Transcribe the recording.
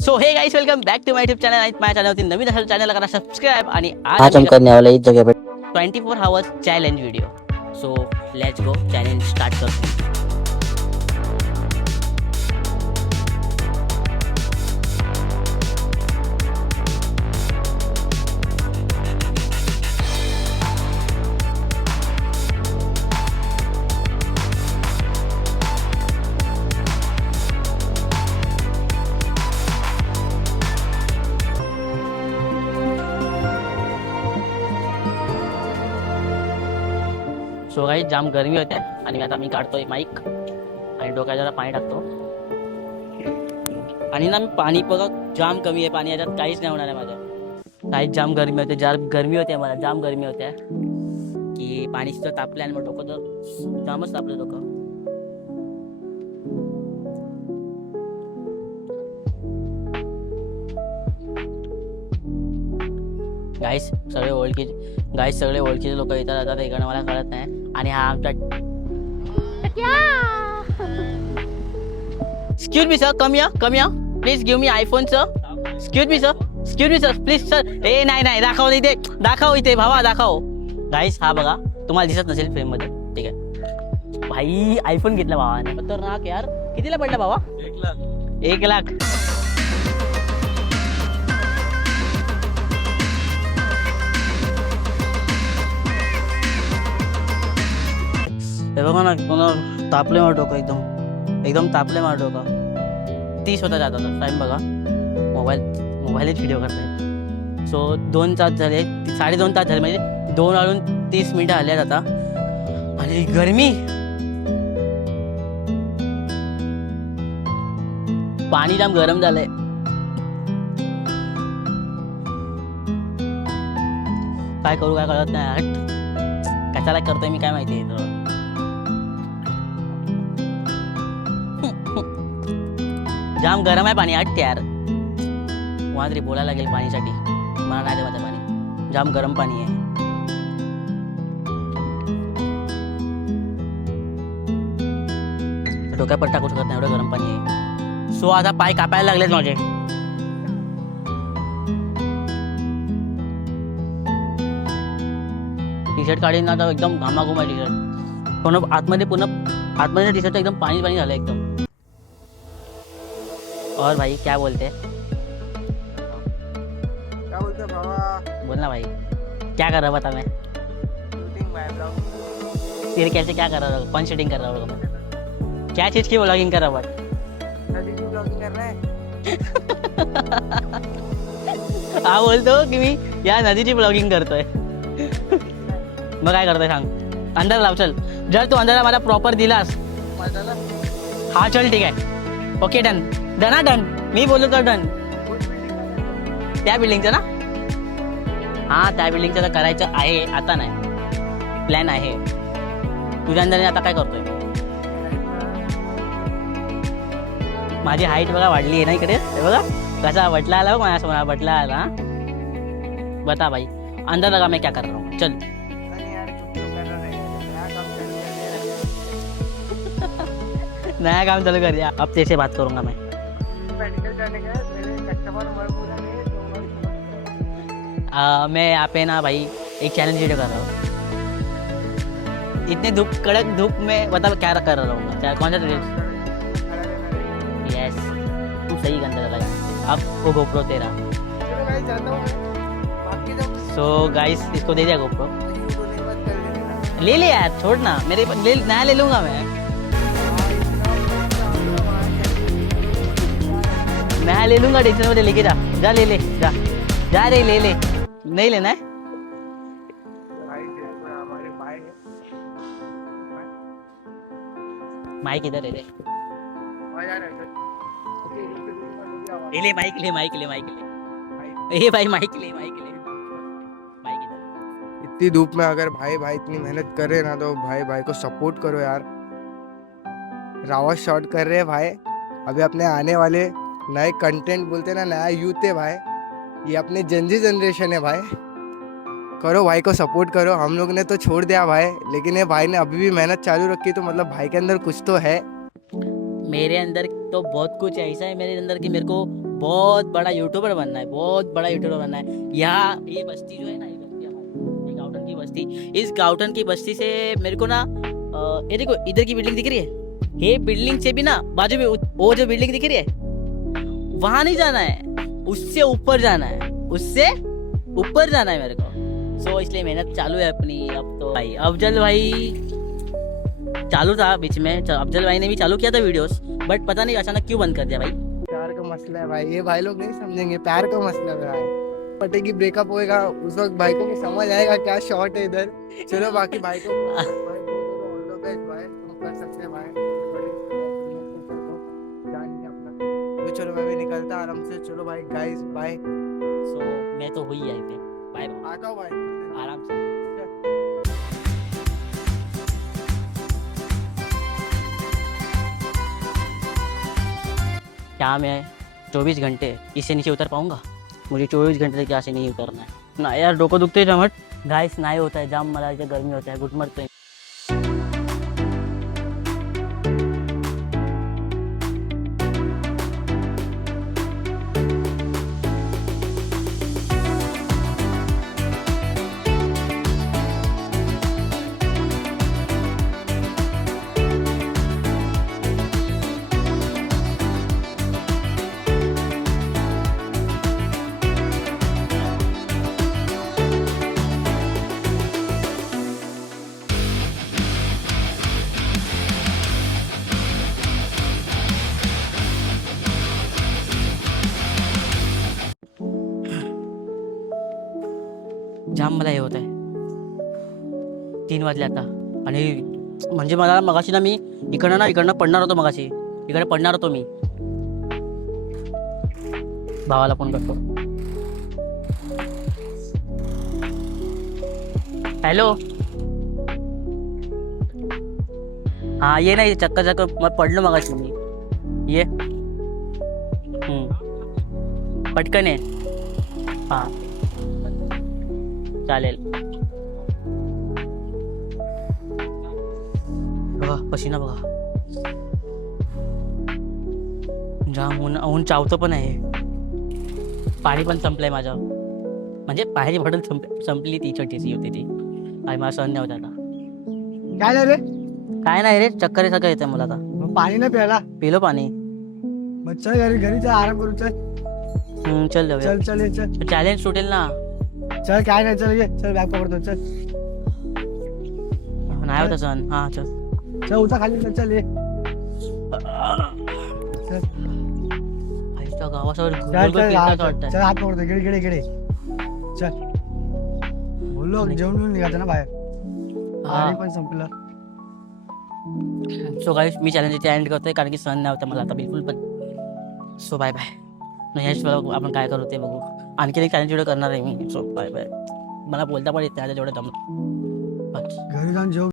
So hey guys welcome back to my YouTube channel आणि माझ्या चॅनलवरती नवीन असेल चॅनलला करा सबस्क्राइब आणि आज हम करने वाले इस जगह पे 24 hours challenge video. So let's go challenge start करतो. सो गाइस जाम गरमी होते आणि आता मी काढतोय माईक आणि डोक्यात जरा पाणी टाकतो. आणि ना मी पाणी बघा जाम कमी आहे, पाणी याच्यात काहीच नाही होणार आहे माझं. काहीच जाम गरमी होते, गरमी होते मला, जाम गरमी होते की पाणी सुद्धा तापले आणि मग डोकं तर जामच तापलं डोकं. गाईस सगळे ओळखीचे लोक इथं राहतात, इकडे मला कळत नाही. आणि हा आमचा एक्सक्यूज मी सर, कम या please give me iPhone sir. Excuse me sir please sir. ए नाही दाखव इथे भावा दाखव. गाईस हा बघा, तुम्हाला दिसत नसेल फ्रेम मध्ये, ठीक आहे. भाई आयफोन घेतला भावाने, खतरनाक यार. कितीला पडला भावा? 1,00,000. हे बघा ना, तापले माझं डोकं, एकदम तापले माझं डोकं. 30 होता जात होता. टाईम बघा, मोबाईलच व्हिडिओ करताय. सो 2 तास झाले, 2.5 तास झाले, म्हणजे 2 वाजून 30 मिनिटं आले आता. आणि गरमी, पाणी जाम गरम झालंय. काय करू काय कळत नाही. कशाला करतोय मी काय माहिती आहे. जाम गरम आहे पाणी. हट यार, मला तरी बोलायला लागेल पाणीसाठी. मला नाही देवाचं पाणी, जाम गरम पाणी आहे. डोक्यावर टाकू शकत नाही, एवढं गरम पाणी आहे. सो आता पाय कापायला लागलेत माझे. टी शर्ट काढीन ना तर एकदम घामाघूम आहे टी शर्ट. आतमध्ये टी शर्ट एकदम पाणी झालं एकदम. और भाई क्या बोलते बाबा? बोल ना भाई, क्या कर रहा बता. मैं शूटिंग बाय ब्लॉग. तेरे कैसे क्या कर रहा होगा? कौन शूटिंग कर रहा होगा? मैं क्या चीज की व्लॉगिंग कर रहा हुआ? नदी की ब्लॉगिंग कर रहा है. हा बोलतो की मी या नदीची ब्लॉगिंग करतोय. मग काय करतोय सांग? अंधार लाव चल. जर तू अंधारा मला प्रॉपर दिलास, हा चल ठीक आहे, ओके डन. डन मी बोललो तर डन. त्या बिल्डिंगचं ना? हा त्या बिल्डिंगचं तर करायचं आहे, आता नाही, प्लॅन आहे. तुझ्या अंदाने आता काय करतोय? माझी हाईट बघा वाढली आहे ना इकडे. हे बघा कसा बटला आला बघ माझ्यासमोर, बटला आला. बता भाई, अंदर लगा मैं क्या कर रहा हूँ. चल. नया काम चालू कर दिया, अब तेरे से बात करूंगा मैं. मेडिकल जाने का है, मेरे कस्टमर मर पूरा नहीं है. मैं यहाँ पे ना भाई एक चैलेंज वीडियो कर रहा हूँ. इतने कड़क धूप में बता क्या कर रहा हूँ. कौन सा रील्स? यस, तू सही गंदा लगा. अब वो गोप्रो तेरा. सो गाइस इसको दे दिया गोप्रो. ले यार, छोड़ ना, मेरे नया ले लूंगा मैं. नया ले लूंगा, टेंशन मध्ये लेके जा ले जा रे, ले. नहीं लेना है. माइक इधर है रे. ले माइक ले. ए भाई माइक ले. इतनी धूप में अगर भाई इतनी मेहनत कर रहे ना, तो भाई को सपोर्ट करो यार. रावत शॉट कर रहे हैं भाई. अभी अपने आने वाले नए कंटेंट बोलते ना, नया यूथ है भाई. ये अपने जनरेशन है भाई. करो भाई को सपोर्ट करो. हम लोग ने तो छोड़ दिया भाई, लेकिन ये भाई ने अभी भी मेहनत चालू रखी, तो मतलब भाई के अंदर कुछ तो है. मेरे अंदर तो बहुत कुछ ऐसा है मेरे अंदर कि मेरे को बहुत बड़ा यूट्यूबर बनना है, बहुत बड़ा यूट्यूबर बनना है। यहाँ ये बस्ती जो है ना, ये बस्ती हमारी, ये गाउटन की बस्ती, इस गाउटन की बस्ती से मेरे को ना ये देखो इधर की बिल्डिंग दिख रही है, ये बिल्डिंग से भी ना बाजू में वो जो बिल्डिंग दिख रही है वहां नहीं जाना है, उससे ऊपर जाना है, उससे ऊपर जाना है मेरे को। सो इसलिए मेहनत चालू है अपनी। अब तो भाई अफजल भाई चालू था बीच में, अफजल भाई ने भी चालू किया था वीडियोस, बट पता नहीं अचानक क्यों बंद कर दिया भाई। प्यार का मसला है भाई, ये भाई लोग नहीं समझेंगे, प्यार का मसला है भाई। पटेगी ब्रेकअप होएगा उस वक्त भाई को भी समझ आएगा क्या शॉर्ट है इधर। चलो बाकी भाई को भाई तुम कर सकते हैं भाई, जानिए अपना। तो चलो मैं भी निकलता आराम से। चलो भाई गाइस बाय। सो मैं तो हुई यहीं पे, बाय बाय, आता हूँ भाई आराम से। क्या मैं 24 घंटे इससे नीचे उतर पाऊंगा? मुझे 24 घंटे तक यहाँ से नहीं उतरना है ना यार, डोकं दुखते जमट गाइस नाही होता है, जाम मला इथे गर्मी होता है, घुटमरतोय। जाम मला हे होत आहे, 3 वाजले आता। आणि म्हणजे मला मगाशी ना मी इकडनं पडणार होतो, मगाशी इकडे पडणार होतो मी। भावाला फोन करतो। हॅलो, हा ये नाही, चक्कर मग पडलो मगाशी मी, ये पटकन आहे। हा चालेल। बघा पसीना बघा, जाम ऊन चावतं पण आहे, पाणी पण संपलंय माझं, म्हणजे पाण्याची बॉटल संपली ती छोटीशी होती ती, आणि मला सहन नाही होत आता। काय झालं रे? काय नाही रे, चक्कर सगळं येतं मला आता। मग पाणी नाही प्यायला? पिलो पाणी। मग चल घरी चल, आराम करू चल। चल जाऊया। चल चल ये चल चॅलेंज सुटेल ना। चल काय नाही, चल ये चल, बॅग पकडतो चल। नाही होत सहन। हा चल चल उठा खाली, चल चल ये चल आईच्या गावासवर चल गोल गोल चल फिरतात वाटतं। चल, हात पकडतो, गिडे गिडे गिडे चल। बोललो जेवण निघायचं ना बाहेर, पाणी पण संपलं। सो गाईस मी चॅलेंज इथे एंड करतोय, कारण की सहन नाही होतं मला आता बिलकुल पण। So bye bye, next vlog आपण काय करू ते बघू, आणखी एक चॅलेंज व्हिडिओ करणार आहे मी। सो बाय बाय, मला बोलता पण येत नाही आता जेवढं दम। घरी जाऊन जेव।